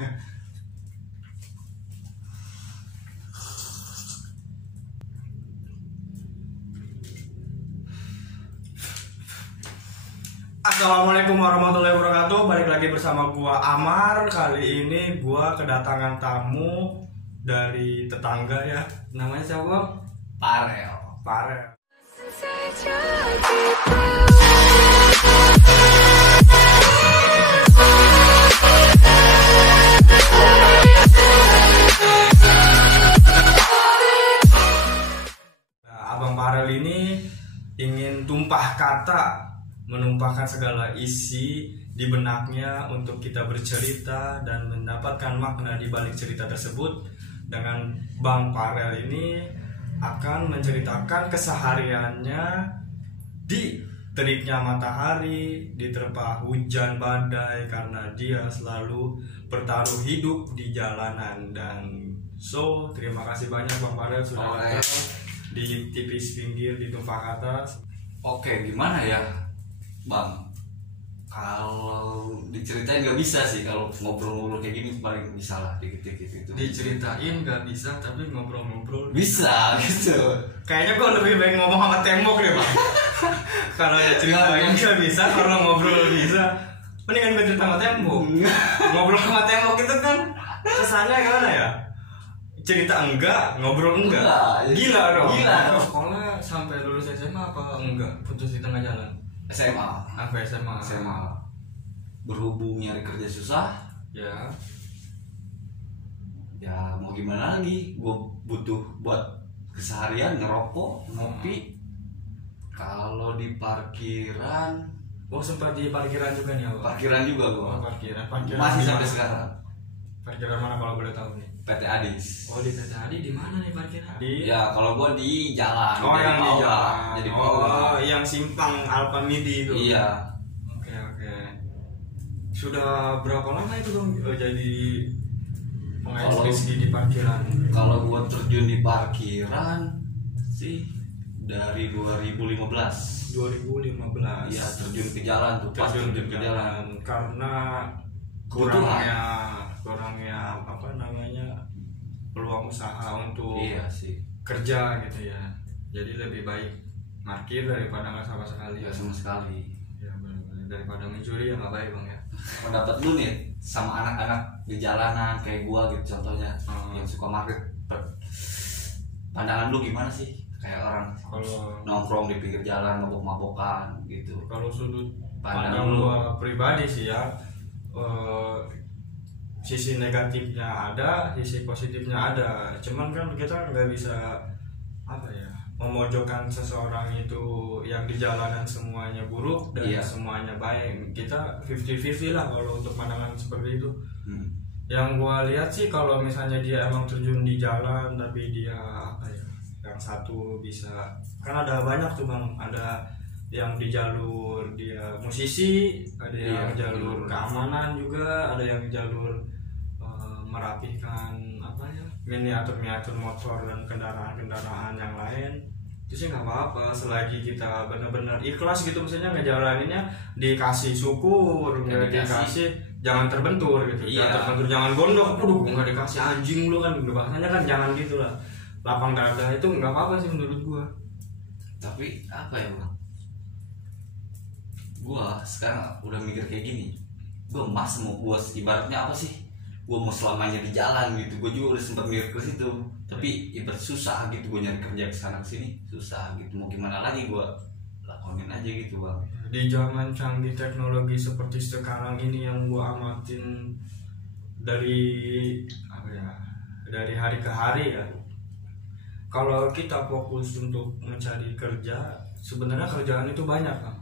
Assalamualaikum warahmatullahi wabarakatuh. Balik lagi bersama gua Amar. Kali ini gua kedatangan tamu dari tetangga ya. Namanya siapa? Farel. Nah, Abang Farel ini ingin tumpah kata, menumpahkan segala isi di benaknya untuk kita bercerita dan mendapatkan makna di balik cerita tersebut. Dengan Bang Farel ini akan menceritakan kesehariannya di teriknya matahari, diterpa hujan badai, karena dia selalu bertaruh hidup di jalanan. Dan terima kasih banyak Bang Farel sudah datang di Tipis Pinggir di Tumpah Kata. Oke, gimana ya Bang? Kalau diceritain nggak bisa sih, kalau ngobrol-ngobrol kayak gini paling bisa lah dikit-dikit itu. Diceritain nggak bisa, tapi ngobrol-ngobrol bisa gitu. Kayaknya gue lebih baik ngomong sama tembok deh Bang. Kalau ceritain nggak bisa, kalau ngobrol bisa. Mendingan gue cerita sama tembok. Ngobrol sama tembok itu kan kesannya gimana ya? Cerita enggak, ngobrol enggak. Gila dong. Sekolah sampai lulus SMA apa enggak? Putus di tengah jalan. SMA. Sampai SMA. Berhubung nyari kerja susah, Ya mau gimana lagi? Gue butuh buat keseharian ngerokok, ngopi. Kalau di parkiran, sempat di parkiran juga nih Abang? Parkiran juga gue. Parkiran Masih sampai mana? sekarang. Parkiran mana kalau boleh tahu nih? PT Adis. Di PT Adi di mana nih parkiran? Ya kalau gue di jalan. Yang di jalan. Jadi yang simpang Alpamidi itu. Iya. Oke. Sudah berapa lama itu Bang jadi pengais rezeki di parkiran? Kalau gue terjun di parkiran sih dari 2015. 2015. Iya, terjun ke jalan tuh. Pas terjun ke jalan. Karena kurangnya apa namanya, peluang usaha untuk kerja gitu ya. Jadi lebih baik parkir daripada nggak sama sekali. Ya sama sekali. Ya benar-benar, daripada mencuri ya nggak baik Bang ya. Mendapat lu nih sama anak-anak di jalanan kayak gua gitu contohnya, yang suka market. Pandangan lu gimana sih kayak orang Kalau nongkrong di pinggir jalan mabok-mabokan gitu? Kalau sudut Pandang pandang lu. gua pribadi sih ya, sisi negatifnya ada, sisi positifnya ada. Cuman kan kita nggak bisa memojokkan seseorang itu yang di jalanan semuanya buruk dan semuanya baik. Kita 50-50 lah kalau untuk pandangan seperti itu. Yang gua lihat sih, kalau misalnya dia emang terjun di jalan tapi dia yang satu bisa, kan ada banyak tuh Bang, ada yang di jalur dia musisi, ada yang jalur keamanan juga, ada yang jalur merapihkan miniatur motor dan kendaraan yang lain. Itu sih nggak apa-apa selagi kita benar-benar ikhlas gitu, maksudnya ngejalaninnya, dikasih syukur, nggak dikasih jangan terbentur gitu. Jangan terbentur, jangan gondok, nggak dikasih anjing lu kan, bahasanya kan jangan gitulah. Lapang dada itu nggak apa-apa sih menurut gua. Tapi apa ya Bang? Gua sekarang udah mikir kayak gini. Gua ibaratnya apa sih? Gue mau selamanya di jalan gitu. Gue juga udah sempat mikir ke situ, tapi ibarat susah gitu. Gue nyari kerja kesana kesini susah gitu. Mau gimana lagi, gue lakonin aja gitu Bang. Di zaman canggih teknologi seperti sekarang ini, yang gue amatin dari hari ke hari ya, kalau kita fokus untuk mencari kerja, sebenarnya kerjaan itu banyak Bang.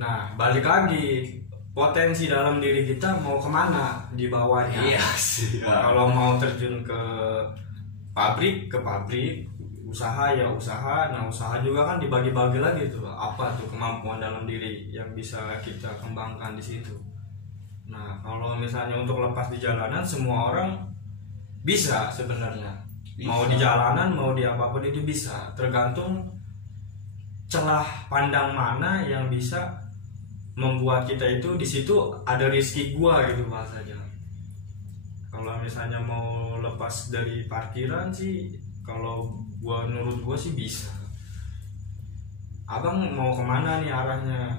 Nah balik lagi, potensi dalam diri kita mau kemana di bawahnya. Iya sih. Kalau mau terjun ke pabrik, usaha ya usaha. Nah usaha juga kan dibagi-bagi lagi tuh, apa tuh kemampuan dalam diri yang bisa kita kembangkan di situ. Nah kalau misalnya untuk lepas di jalanan, semua orang bisa sebenarnya. Mau di jalanan, mau di apapun itu bisa, tergantung celah pandang mana yang bisa membuat kita itu di situ ada rezeki gua gitu bahasanya. Kalau misalnya mau lepas dari parkiran sih, kalau menurut gua sih bisa. Abang mau kemana nih arahnya?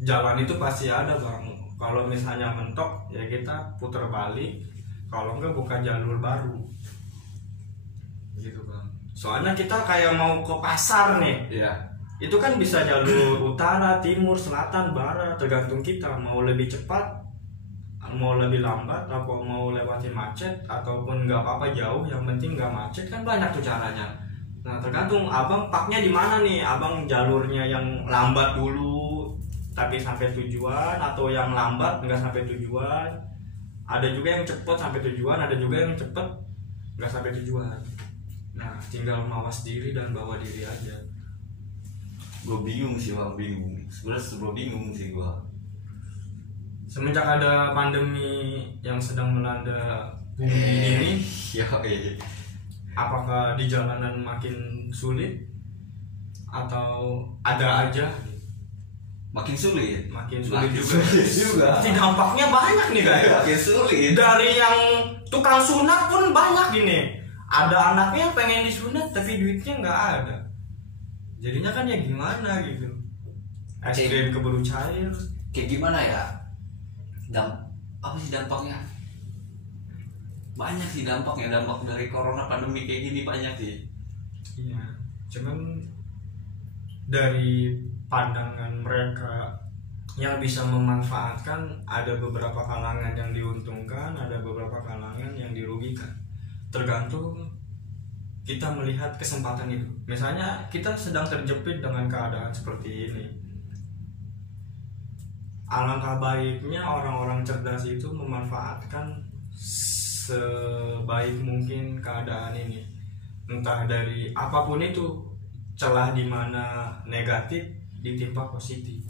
Jalan itu pasti ada bang. Kalau misalnya mentok ya kita putar balik, kalau enggak buka jalur baru gitu bang. Soalnya kita kayak mau ke pasar nih, Iya. itu kan bisa jalur utara, timur, selatan, barat, tergantung kita mau lebih cepat, mau lebih lambat, atau mau lewatin macet, ataupun nggak apa-apa jauh, yang penting nggak macet, kan banyak tuh caranya. Nah tergantung abang paknya di mana nih, abang jalurnya yang lambat dulu tapi sampai tujuan, atau yang lambat nggak sampai tujuan. Ada juga yang cepet sampai tujuan, ada juga yang cepet nggak sampai tujuan. Nah tinggal mawas diri dan bawa diri aja. Gue bingung sih bang, bingung. Sebenarnya sebelum bingung sih gue. Semenjak ada pandemi yang sedang melanda bumi ini, Ya, apakah di jalanan makin sulit atau ada aja? makin sulit. Makin sulit juga. Sulit juga. Pasti dampaknya banyak nih guys. Makin sulit. Dari yang tukang sunat pun banyak gini. Ada anaknya pengen disunat tapi duitnya nggak ada. Jadinya kan ya gimana gitu. Es krim keburu cair. Kayak gimana ya? Apa sih dampaknya? Banyak sih dampaknya, dampak dari corona pandemi kayak gini banyak sih. Iya, cuman dari pandangan mereka yang bisa memanfaatkan, ada beberapa kalangan yang diuntungkan, ada beberapa kalangan yang dirugikan. Tergantung kita melihat kesempatan itu. Misalnya kita sedang terjepit dengan keadaan seperti ini. Alangkah baiknya orang-orang cerdas itu memanfaatkan sebaik mungkin keadaan ini. Entah dari apapun itu, celah di mana negatif ditimpa positif.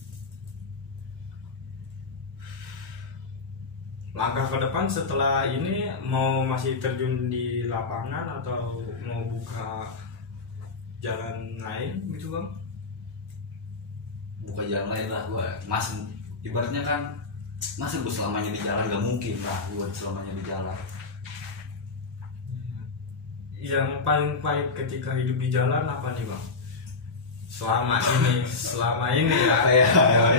Langkah ke depan setelah ini mau masih terjun di lapangan atau mau buka jalan lain gitu bang? Buka jalan lain lah gue. Mas, ibaratnya kan masa gue selamanya di jalan, gak mungkin lah gue selamanya di jalan. Yang paling pahit ketika hidup di jalan apa nih bang? Selama ini ya,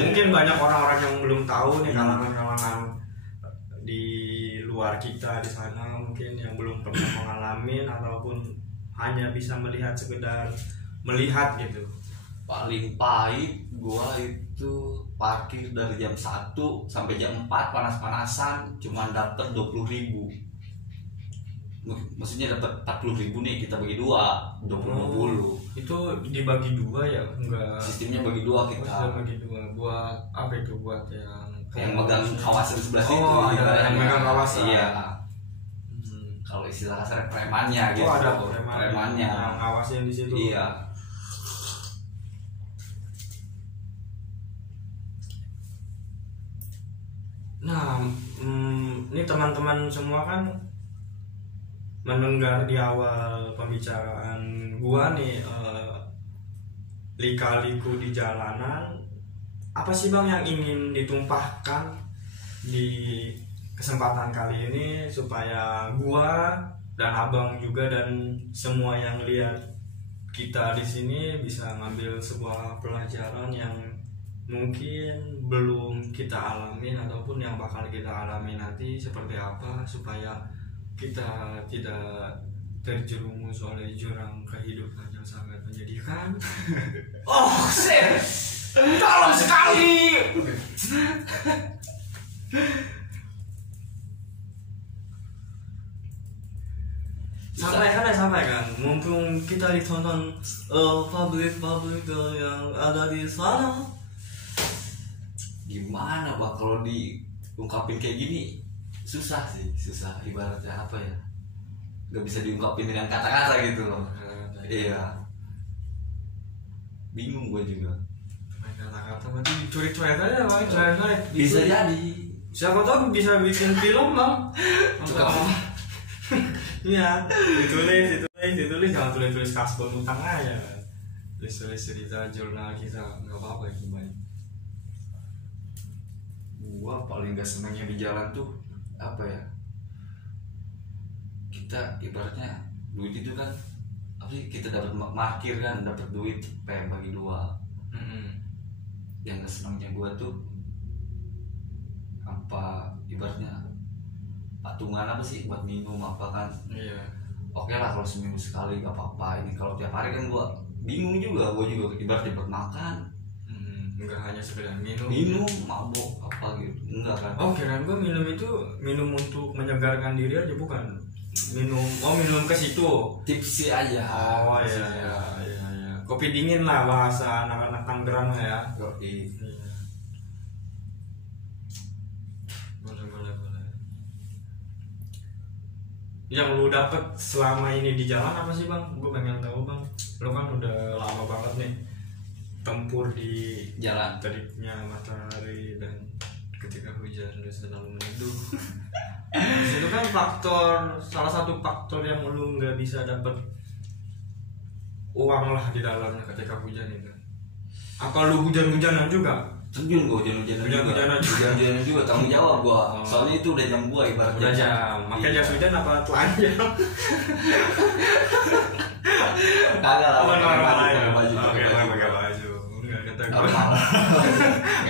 mungkin banyak orang-orang yang belum tahu nih, kalangan-kalangan di luar kita di sana mungkin yang belum pernah mengalami ataupun hanya bisa melihat, sekedar melihat gitu. Paling pahit gue itu parkir dari jam 1 sampai jam 4 panas-panasan cuma dapet 20.000. Maksudnya dapat 40.000 nih, kita bagi 2, 20. Itu dibagi 2 ya? Enggak. Sistemnya bagi 2 kita. Sudah bagi 2. Buat apa itu? Buat yang megang kawasan sebelah situ. Ada yang megang kawasan. Iya. Kalau istilah kasar premannya gitu. Ada premannya yang ngawasin di situ. Iya. Nah, ini teman-teman semua kan mendengar di awal pembicaraan gua nih, lika-liku di jalanan. Apa sih bang yang ingin ditumpahkan di kesempatan kali ini supaya gua dan abang juga dan semua yang lihat kita di sini bisa ngambil sebuah pelajaran yang mungkin belum kita alamin ataupun yang bakal kita alami nanti seperti apa, supaya kita tidak terjerumus oleh jurang kehidupan yang sangat menyedihkan. Oh, tolong sekali. Sampaikan. Mumpung kita ditonton publik yang ada di sana. Gimana pak kalau diungkapin kayak gini? Susah ibaratnya apa ya, nggak bisa diungkapin dengan kata-kata gitu loh. Iya, bingung gue juga. Kata-kata berarti coret-coret aja bang, coret-coret. Bisa jadi, siapa tahu bisa bikin film bang. Iya, ditulis jangan tulis kasbon utang aja. Tulis cerita jurnal kita, nggak apa-apa itu baik. Gua paling gak senangnya di jalan tuh apa ya, kita ibaratnya duit itu kan apa sih, kita dapat parkir kan, dapat duit PM bagi dua. Yang kesenangnya gua tuh apa ibaratnya patungan apa sih buat minum apa kan. Iya. Oke lah kalau seminggu sekali gak apa-apa. Ini kalau tiap hari kan gua bingung juga, gua juga ibaratnya buat makan. Enggak hanya sekedar minum, mabok apa gitu, enggak kan. Oh kirain gue minum itu minum untuk menyegarkan diri aja, bukan minum ke situ, tipsi aja. Oh iya. Kopi dingin lah bahasa anak-anak Tangerang ya. Iya. Boleh. Yang lu dapet selama ini di jalan apa sih bang? Gue pengen tahu bang. Lu kan udah lama banget nih tempur di Jalan. teriknya matahari dan ketika hujan udah selalu meneduh. Itu kan salah satu faktor yang lu nggak bisa dapet uang lah di dalamnya ketika hujan itu. Apa lu hujan-hujanan juga? Terjun gua hujan-hujanan juga tanggung jawab gua. Soalnya itu udah jam gua ibaratnya. Udah jam. Makanya jas hujan apa telanjang? Kagak lah. Pakai baju. Enggak kata gua.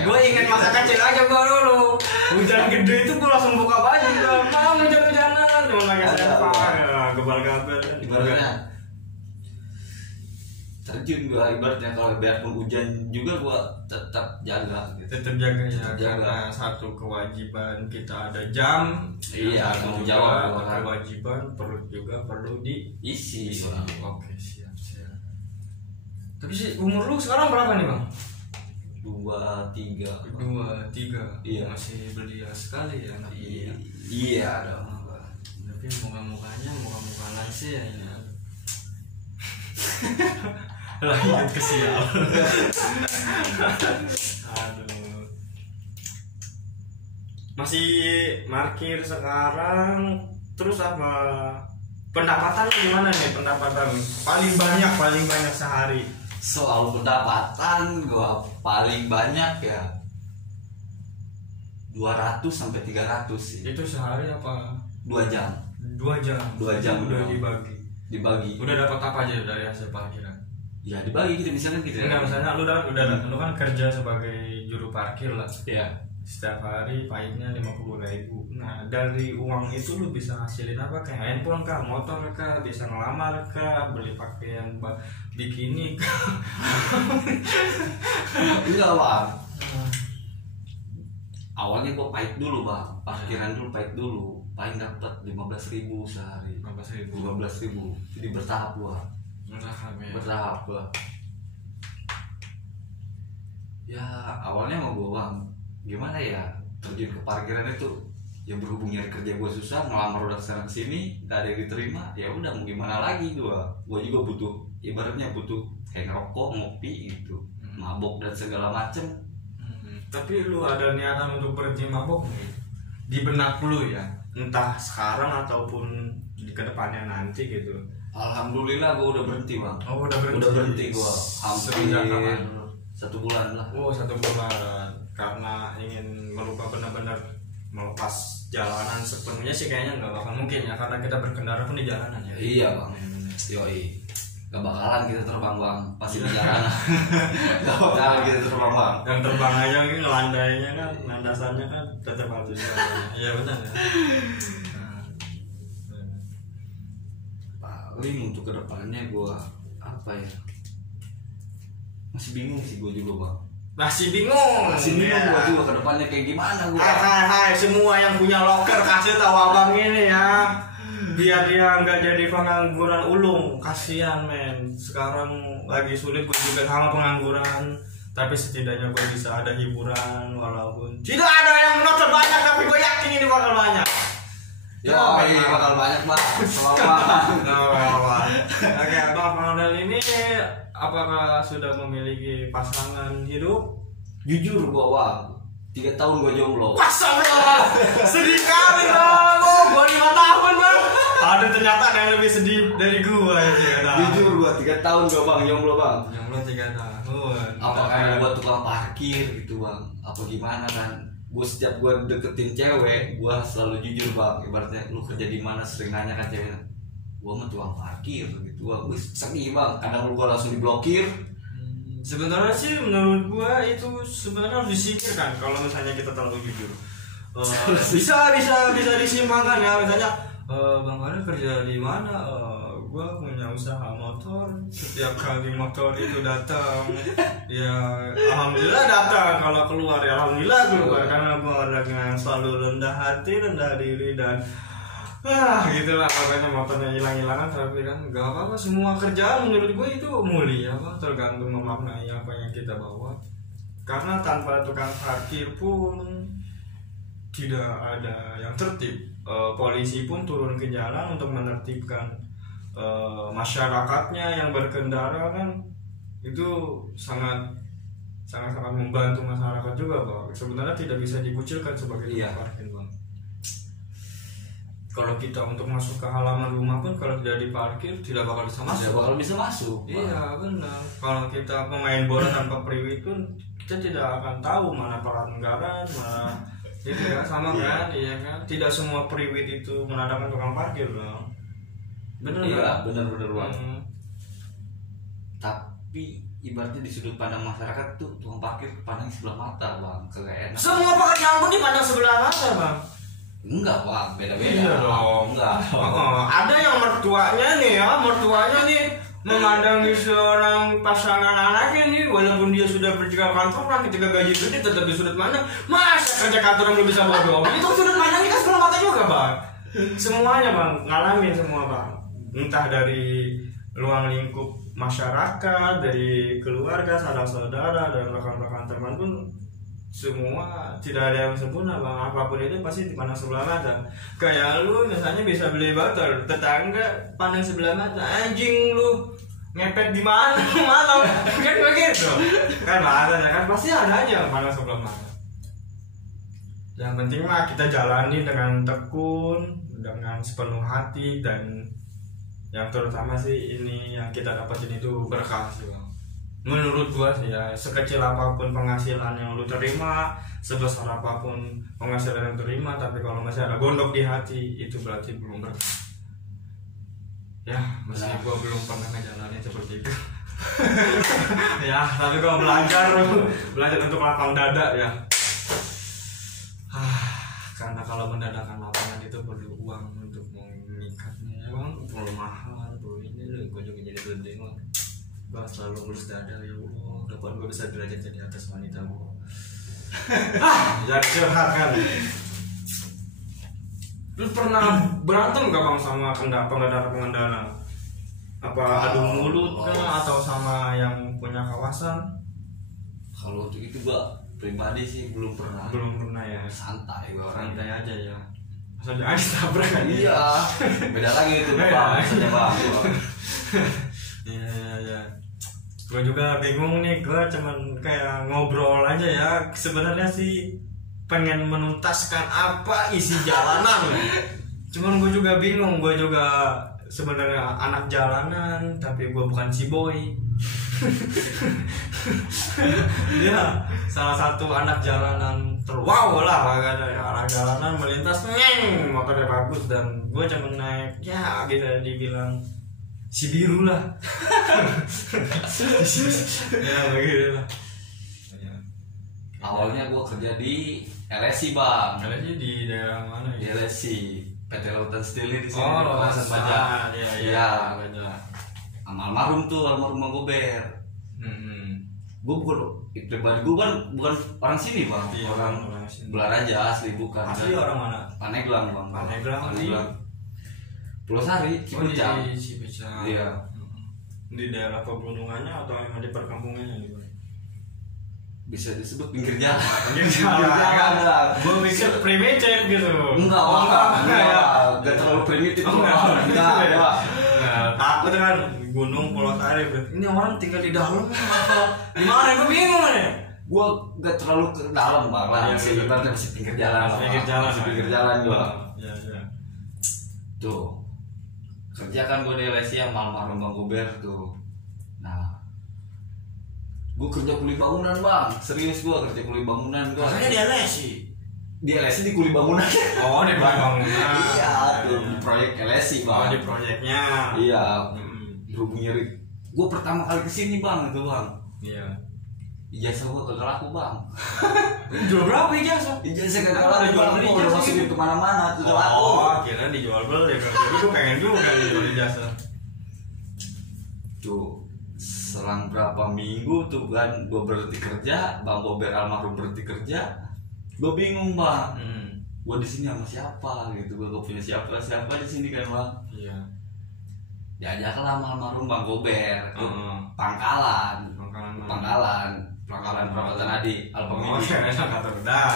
Gua ingat masa kecil aja gua dulu. Hujan gede itu gua langsung buka baju. Mau hujan-hujanan cuma pakai selempang ya, gebal-gabel. Ibaratnya terjun gua ibaratnya kalau biarpun hujan juga gua tetap jaga gitu. Tetap jaga ya, karena satu kewajiban kita ada jam. Iya, tanggung jawab gua. Kewajiban perut juga perlu diisi. Oke, siap. Tapi sih umur lu sekarang berapa nih bang? 23. Iya. Masih belia sekali ya. Iya dong. Tapi muka-mukanya muka lansia ya ini. Lanjut ke sial. Aduh. Masih parkir sekarang, terus apa? Pendapatan gimana nih pendapatan? Paling banyak sehari. Soal pendapatan gua paling banyak ya 200 sampai 300 sih. Itu sehari apa? 2 jam. 2 jam. 2 jam udah doang. dibagi. Udah dapat apa aja dari hasil parkiran? Ya dibagi gitu misalkan gitu. Enggak, misalnya lu kan kerja sebagai juru parkir lah. Iya. Setiap hari pahitnya 50.000. Nah dari uang itu lu bisa hasilin apa? Kayak handphone kah, motor kah, bisa ngelamar kah, beli pakaian bikini kah? Enggak bang. Awalnya gua pahit dulu bang, parkiran dulu pahit dulu, paling dapat 15.000 sehari. 15.000. Jadi bertahap gua. Bertahap gua. Ya awalnya mau gua bang, gimana ya, terjun ke parkiran itu ya berhubung nyari kerja gue susah, ngelamar udah kesana kesini gak ada yang diterima, ya udah mau gimana lagi. Gue juga butuh, ibaratnya butuh kayak ngerokok, ngopi gitu, mabok dan segala macem. Tapi lu ada niatan untuk berhenti mabok nih di benak lu ya, entah sekarang ataupun di kedepannya nanti gitu? Alhamdulillah gue udah berhenti bang. Oh udah berhenti gue hampir 1 bulan lah. Oh 1 bulan. Karena ingin merubah benar-benar melepas jalanan sepenuhnya sih kayaknya nggak bakal mungkin ya, karena kita berkendara pun di jalanan ya. Iya bang. Yoi. Gak bakalan kita terbang bang, pasti di jalanan. Gak bakalan kita terbang bang. Yang terbang aja ngelandainya kan, landasannya kan tetap harus di jalanan. Iya benar ya. Paling untuk kedepannya gue apa ya? Masih bingung sih gue juga bang. Masih bingung ya. Gua juga ke depannya kayak gimana gua. Hai semua yang punya loker kasih tahu abang ini ya. Biar dia nggak jadi pengangguran ulung. Kasihan men. Sekarang lagi sulit gue juga sama pengangguran. Tapi setidaknya gue bisa ada hiburan walaupun tidak ada yang menonton banyak, tapi gue yakin ini bakal banyak. Bakal banyak bang. Oke, Bang Ronald ini apakah sudah memiliki pasangan hidup? Jujur gua bang, 3 tahun gua jomblo. Masalah, sedih kali bang. Oh, gua 5 tahun bang. Ada ternyata ada yang lebih sedih dari gua ya. Jujur gua 3 tahun gua bang jomblo bang. Jomblo 3 tahun. Apakah gua tukang parkir gitu bang? Apa gimana kan? gue setiap gue deketin cewek gue selalu jujur bang. Ibaratnya lu kerja di mana, sering nanya kan cewek, gue mah tukang parkir gitu. Gue sedih bang, kadang gue langsung diblokir. Sebenarnya sih menurut gue itu sebenarnya harus disingkirkan kalau misalnya kita terlalu jujur. Bisa disimpangkan ya, misalnya Bang Farel kerja di mana? Gue punya usaha motor. Setiap kali motor itu datang, ya alhamdulillah datang. Kalau keluar ya alhamdulillah keluar, karena gue orang yang selalu rendah hati, rendah diri, dan gitulah pokoknya. Motornya hilang-hilangan tapi kan gak apa-apa. Semua kerjaan menurut gue itu mulia, tergantung memaknai apa yang kita bawa. Karena tanpa tukang parkir pun tidak ada yang tertib. Polisi pun turun ke jalan untuk menertibkan masyarakatnya yang berkendara kan. Itu sangat membantu masyarakat juga bang. Sebenarnya tidak bisa dikucilkan sebagai tukang parkir bang. Kalau kita untuk masuk ke halaman rumah pun kalau tidak diparkir tidak bakal bisa masuk. Tidak bakal bisa masuk. Iya benar. Kalau kita pemain bola tanpa priwit pun kita tidak akan tahu mana pelanggaran, mana itu ya sama kan, iya kan. Tidak semua priwit itu menandakan tukang parkir bang. Benar iya, benar bang. Tapi ibaratnya di sudut pandang masyarakat tuh tukang parkir pandang sebelah mata bang, kagak enak. Semua pekerjaan pun dipandang sebelah mata bang. Enggak bang, beda-beda. Iya dong. Enggak. Ada yang mertuanya nih memandangi seorang pasangan anaknya nih, walaupun dia sudah berjaga kantoran, ketika gaji gede tetap di sudut pandang. Masa kerja kantoran belum bisa bodoh? Itu sudut pandang kita sebelah mata juga bang. Semuanya bang, ngalamin semua bang. Entah dari ruang lingkup masyarakat, dari keluarga, saudara-saudara, dan rekan-rekan teman pun semua tidak ada yang sempurna bang. Apapun itu pasti dipandang sebelah mata. Kayak lu misalnya bisa beli motor, tetangga pandang sebelah mata, anjing lu ngepet di mana malam kan begitu kan, bahasanya kan pasti ada aja pandang sebelah mata. Yang penting mah kita jalani dengan tekun, dengan sepenuh hati, dan yang terutama sih ini yang kita dapetin itu berkah sih bang. Menurut gua sih ya, sekecil apapun penghasilan yang lu terima, sebesar apapun penghasilan yang terima, tapi kalau masih ada gondok di hati, itu berarti belum berkah. Ya, meski gua belum pernah ngejalanin seperti itu. Ya, tapi kalau belajar untuk lapang dada ya. Karena kalau mendadakan lapangan itu perlu uang untuk mengikatnya, emang perlu mahal, perlu ini, gua juga jadi gede mah. Gua selalu ngurus dada, ya Allah, kapan gua bisa derajat di atas wanita gua. Jangan curhat kan. Lu pernah berantem gak bang sama pengendara? Apa adu mulut kah, atau sama yang punya kawasan? Kalau untuk itu gua pribadi sih belum pernah ya. Santai gua orang. Santai aja ya. Maksudnya aja tabrak kan. Iya. Beda lagi itu bang. Maksudnya bang. Iya. Gue juga bingung nih, gue cuman kayak ngobrol aja ya. Sebenarnya sih pengen menuntaskan apa isi jalanan. Cuman gue juga bingung, gue juga sebenarnya anak jalanan, tapi gue bukan si boy. Dia salah satu anak jalanan terwow lah kan, anak jalanan melintas, motornya bagus, dan gue cuman naik ya bisa dibilang si biru lah. Ya begitu lah. Awalnya gue kerja di LSI bang. LSI di daerah mana ya? Di LSI PT Lautan Steel di sini. Oh, kawasan Pajak. Iya. Almarhum Bang Gober. Gue pribadi gue bukan orang sini bang. Iya, orang Belaraja asli, bukan. Asli orang mana? Paneglang bang. Paneglang. Pulau Sari, Cipecang. Di Cipecang. Iya. Di daerah pegunungannya atau yang di perkampungannya di mana? Bisa disebut pinggir jalan. Pinggir jalan. Gue pikir primitif gitu. Enggak. Enggak terlalu primitif. Enggak. Takut kan gunung Pulau Sari. Ini orang tinggal di dalam apa? Di mana? Gue bingung nih. Gue gak terlalu ke dalam bang. Lah sih, ibaratnya masih pinggir jalan. Pinggir jalan gue. Iya. Tuh. Kerja kan gue di LSI sama almarhum Bang Gober tuh. Nah, gue kerja kuli bangunan bang, serius gue kerja kuli bangunan gue. Makanya di LSI. di LSI di kuli bangunan. Oh, di bangunan. Iya, tuh di proyek LSI Oh, bang. di proyeknya. Iya, berhubung nyari. Gue pertama kali kesini bang itu bang. Iya. Ijazah gue kagak laku bang. Jual berapa ijazah? Ijazah kagak Ada laku jual bang. beli Gue udah ijazah masukin gitu? kemana-mana kagak laku. Oh, kira dijual beli. Jadi gue pengen juga kan jual ijazah. Tuh selang berapa minggu tuh kan gue berhenti kerja, bang Bober almarhum berhenti kerja. Gue bingung bang. Gue di sini sama siapa gitu, gue gak punya siapa di sini kan bang. Iya. Diajak lah sama almarhum bang Bober ke Pangkalan Perapatan Adi Oh, kira kata udah.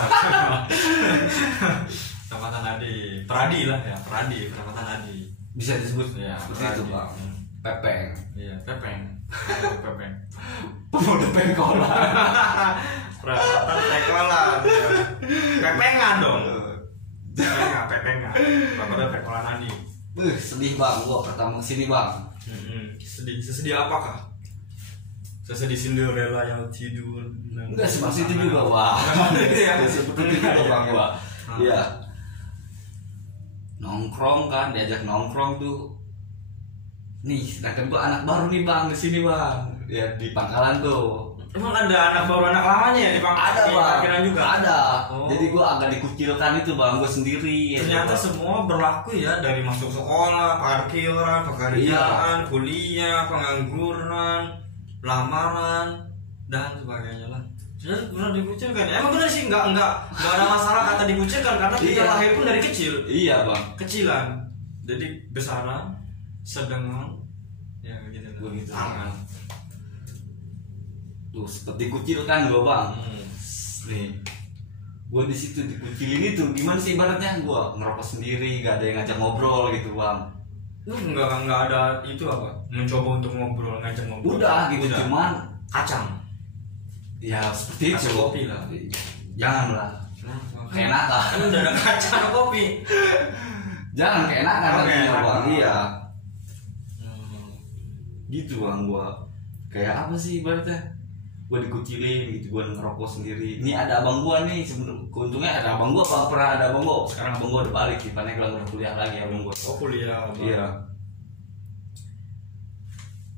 Perapatan Adi, Peradi lah ya, Perapatan Adi. bisa disebut Ya, seperti itu bang. Pepeng, Iya, Pepeng. pemuda pengkolan. Perapatan Pekolan. Ya. Pepengan dong. Pepengan. Perapatan Pekolan Adi. Sedih bang, gua pertama kesini bang. Sesedih apakah? Sesedih Cinderella yang tidur. Enggak seperti itu juga bang. Seperti itu juga bang gua. Iya. Nongkrong kan, diajak nongkrong tuh. Nih, sedangkan gua anak baru nih bang di sini bang. Ya di Pangkalan tuh. Emang ada anak baru anak lamanya ya di Ada bang. parkiran juga? Ada. Oh. Jadi gua agak dikucilkan itu bang, gua sendiri. Ternyata semua berlaku ya, dari masuk sekolah, parkiran, pekerjaan, kuliah, pengangguran, lamaran dan sebagainya lah. Sudah benar dikucilkan. Emang benar sih nggak ada masalah kata dikucilkan karena kita Iya. lahir pun dari kecil. Iya bang. Kecilan. Jadi besaran, sedengan, ya gitu. Begitu. Tangan. Tuh seperti dikucilkan gua bang. Nih, gua di situ dikucilin itu gimana sih ibaratnya gua ngerokok sendiri, gak ada yang ngajak ngobrol gitu bang. Lu nggak ada itu apa? Mencoba untuk ngajak ngobrol. Udah gitu cuman kacang. ya seperti Kasih itu. kopi lah. Janganlah. Keenakan. Kan udah ada kacang kopi. Jangan keenakan Oh, nantinya keenakan. bang. Iya. Gitu bang gua. Kayak apa sih ibaratnya? Gua dikucilin gitu, gua ngerokok sendiri. Ini ada abang gua nih, untungnya ada abang gua, bang pernah ada abang gua. Sekarang abang gua udah balik di Pandeglang, udah kuliah lagi abang gua. Oh kuliah. Bang. Iya.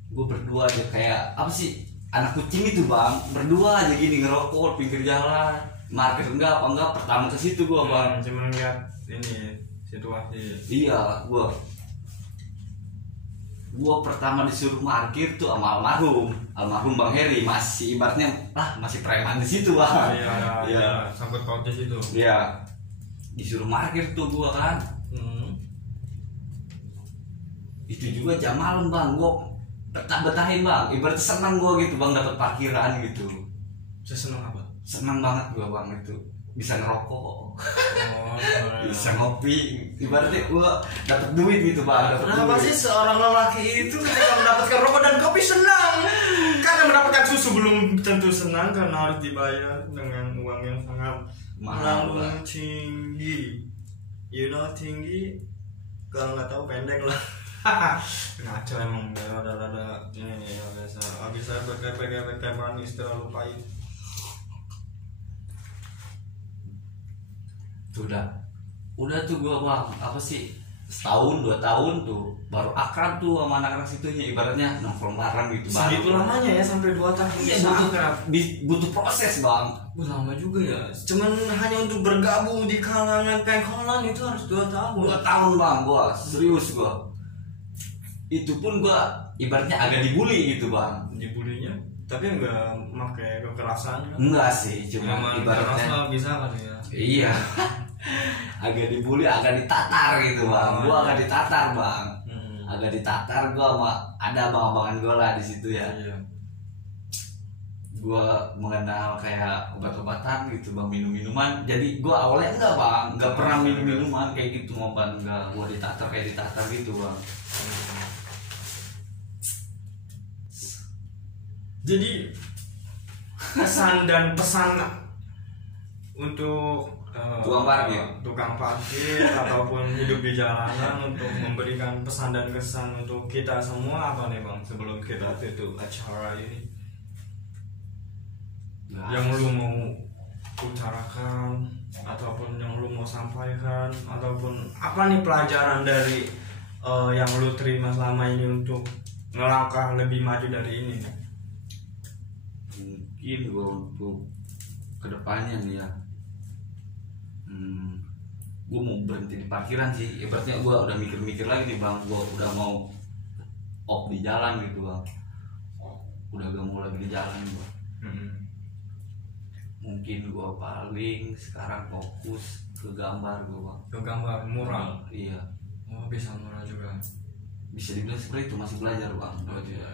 Gua berdua aja kayak apa sih? Anak kucing itu bang, berdua aja gini ngerokok pinggir jalan. Market enggak apa enggak, pertama ke situ gua bang. Cuma lihat ini situasi. Iya, gua pertama disuruh parkir tuh sama almarhum Bang Heri, masih ibaratnya masih preman di situ bang. Iya. Sangkut paut di situ. Iya, disuruh parkir tuh gua kan. Itu juga jam malam bang, gua betahin bang, ibaratnya senang gua gitu bang dapat parkiran gitu. Saya senang apa? Senang banget gua bang itu, bisa ngerokok, Oh, bisa ngopi, ibaratnya gua dapat duit gitu bang. kenapa sih seorang lelaki itu ketika mendapatkan rokok dan kopi senang? Karena mendapatkan susu belum tentu senang karena harus dibayar dengan uang yang sangat Mahal, terlalu tinggi. You know tinggi? Kalau nggak tahu pendek lah. Ngaco emang ada ini nih ya biasa. Habis saya pakai manis terlalu pahit. Udah tuh gua bang, apa sih, setahun 2 tahun tuh baru akrab tuh sama anak-anak situnya, ibaratnya nongkrong bareng gitu bang. Segitu lamanya ya sampai 2 tahun. Iya, bisa butuh, akrab. butuh proses bang. Lama juga ya. Cuman hanya untuk bergabung di kalangan pengkolan itu harus 2 tahun. 2 tahun bang, gua serius gua. Itu pun gua ibaratnya agak dibully gitu bang. Dibulinya tapi enggak pakai kekerasan kan? Enggak sih, cuma Emang ibaratnya keras bisa kali ya. iya. Agak dibully, agak ditatar gitu bang. Gua agak ditatar bang. Agak ditatar gua sama ada abang-abangan gua lah di situ ya. Iya. Gua mengenal kayak obat-obatan gitu bang, minum-minuman. Jadi gua awalnya enggak bang, enggak pernah minum minuman kayak gitu ngobat, enggak. Gua ditatar kayak ditatar gitu bang. Jadi kesan dan pesan untuk tukang parkir ataupun hidup di jalanan untuk memberikan pesan dan kesan untuk kita semua apa nih bang sebelum kita tutup acara ini? Yang lu mau utarakan ataupun yang lu mau sampaikan ataupun apa nih pelajaran dari yang lu terima selama ini untuk melangkah lebih maju dari ini nih? Mungkin gue untuk kedepannya nih ya, gue mau berhenti di parkiran sih. Ibaratnya gue udah mikir-mikir lagi nih bang, gue udah mau off di jalan gitu bang, udah gak mau lagi di jalan gue. Mungkin gue paling sekarang fokus ke gambar gue bang. Ke gambar mural. Iya. Oh bisa mural juga. Bisa dibilang seperti itu, masih belajar bang. Oh iya.